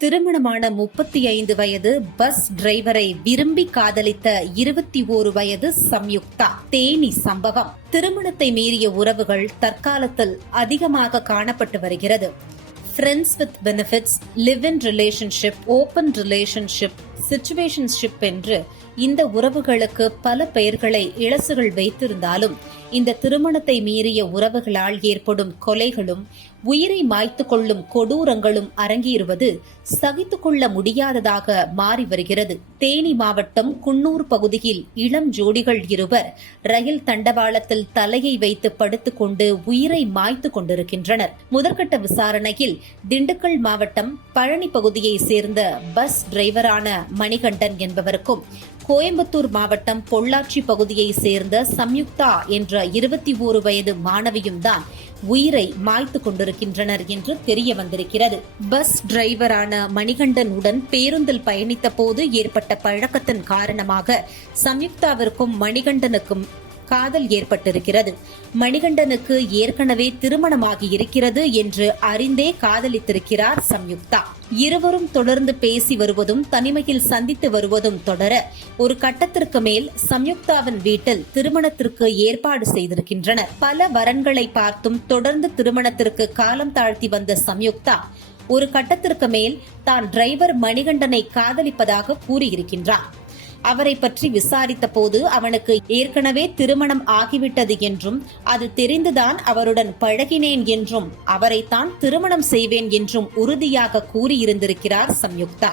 திருமணமான முப்பத்தி ஐந்து வயது பஸ் டிரைவரை விரும்பி காதலித்த இருபத்தி ஓரு வயது சம்யுக்தா. தேனி சம்பவம். திருமணத்தை மீறிய உறவுகள் தற்காலத்தில் அதிகமாக காணப்பட்டு வருகிறது. Friends with benefits live in relationship open relationship situationship என்று இந்த உறவுகளுக்கு பல பெயர்களை இளசுகள் வைத்திருந்தாலும் இந்த திருமணத்தை மீறிய உறவுகளால் ஏற்படும் கொலைகளும் உயிரை மாய்த்து கொள்ளும் கொடூரங்களும் அரங்கேறுவது சகித்துக்கொள்ள முடியாததாக மாறி வருகிறது. தேனி மாவட்டம் குன்னூர் பகுதியில் இளம் ஜோடிகள் இருவர் ரயில் தண்டவாளத்தில் தலையை வைத்து படுத்துக்கொண்டு உயிரை மாய்த்து கொண்டிருக்கின்றனர். முதற்கட்ட விசாரணையில் திண்டுக்கல் மாவட்டம் பழனி பகுதியை சேர்ந்த பஸ் டிரைவரான மணிகண்டன் என்பவருக்கும் கோயம்புத்தூர் மாவட்டம் பொள்ளாச்சி பகுதியை சேர்ந்த சம்யுக்தா என்ற இருபத்தி ஓரு வயது மாணவியும் தான் உயிரை மாய்த்து கொண்டிருக்கின்றனர் என்று தெரிய வந்திருக்கிறது. பஸ் டிரைவரான மணிகண்டன் உடன் பேருந்தில் பயணித்த போது ஏற்பட்ட பழக்கத்தின் காரணமாக சம்யுக்தாவிற்கும் மணிகண்டனுக்கும் காதல் ஏற்பட்டிருக்கிறது. மணிகண்டனுக்கு ஏற்கனவே திருமணமாகி இருக்கிறது என்று அறிந்தே காதலித்திருக்கிறார் சம்யுக்தா. இருவரும் தொடர்ந்து பேசி வருவதும் தனிமையில் சந்தித்து வருவதும் தொடர ஒரு கட்டத்திற்கு மேல் சம்யுக்தாவின் வீட்டில் திருமணத்திற்கு ஏற்பாடு செய்திருக்கின்றனர். பல வரன்களை பார்த்தும் தொடர்ந்து திருமணத்திற்கு காலம் தாழ்த்தி வந்த சம்யுக்தா ஒரு கட்டத்திற்கு மேல் தான் டிரைவர் மணிகண்டனை காதலிப்பதாக கூறியிருக்கின்றார். அவரை பற்றி விசாரித்த போது அவனுக்கு ஏற்கனவே திருமணம் ஆகிவிட்டது என்றும் அது தெரிந்துதான் அவருடன் பழகினேன் என்றும் அவரைத்தான் திருமணம் செய்வேன் என்றும் உறுதியாக கூறியிருந்திருக்கிறார் சம்யுக்தா.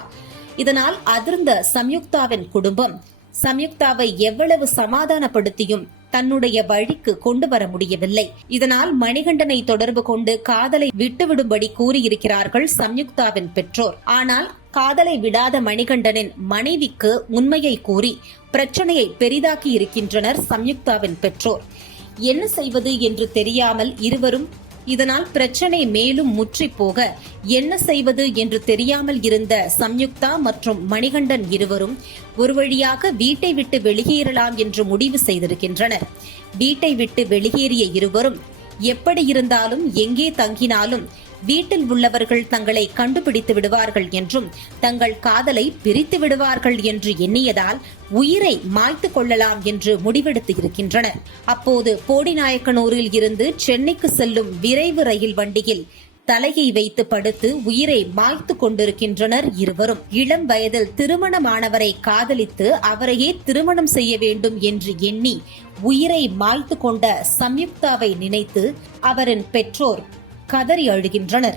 இதனால் அதிர்ந்த சம்யுக்தாவின் குடும்பம் சம்யுக்தாவை எவ்வளவு சமாதானப்படுத்தியும் தன்னுடைய வழிக்கு கொண்டு வர முடியவில்லை. இதனால் மணிகண்டனை தொடர்பு கொண்டு காதலை விட்டுவிடும்படி கூறியிருக்கிறார்கள் சம்யுக்தாவின் பெற்றோர். ஆனால் காதலை விடாத மணிகண்டனின் மனைவிக்கு உண்மையை கூறி பிரச்சனையை பெரிதாக்கி இருக்கின்றனர் சம்யுக்தாவின் பெற்றோர். என்ன செய்வது என்று தெரியாமல் இருவரும் இதனால் பிரச்சனை மேலும் முற்றி போக என்ன செய்வது என்று தெரியாமல் இருந்த சம்யுக்தா மற்றும் மணிகண்டன் இருவரும் ஒரு வழியாக வீட்டை விட்டு வெளியேறலாம் என்று முடிவு செய்திருக்கின்றனர். வீட்டை விட்டு வெளியேறிய இருவரும் எப்படி இருந்தாலும் எங்கே தங்கினாலும் வீட்டில் உள்ளவர்கள் தங்களை கண்டுபிடித்து விடுவார்கள் என்றும் தங்கள் காதலை பிரித்து விடுவார்கள் என்று எண்ணியதால் உயிரை மாய்த்து கொள்ளலாம் என்று முடிவெடுத்து இருக்கின்றனர் அப்போது போடிநாயக்கனூரில் இருந்து சென்னைக்கு செல்லும் விரைவு ரயில் வண்டியில் தலையை வைத்து படுத்து உயிரை மாய்த்து கொண்டிருக்கின்றனர் இருவரும். இளம் வயதில் திருமணமானவரை காதலித்து அவரையே திருமணம் செய்ய வேண்டும் என்று எண்ணி உயிரை மாய்த்து கொண்ட சம்யுக்தாவை நினைத்து அவரின் பெற்றோர் கதறி அழுகின்றனர்.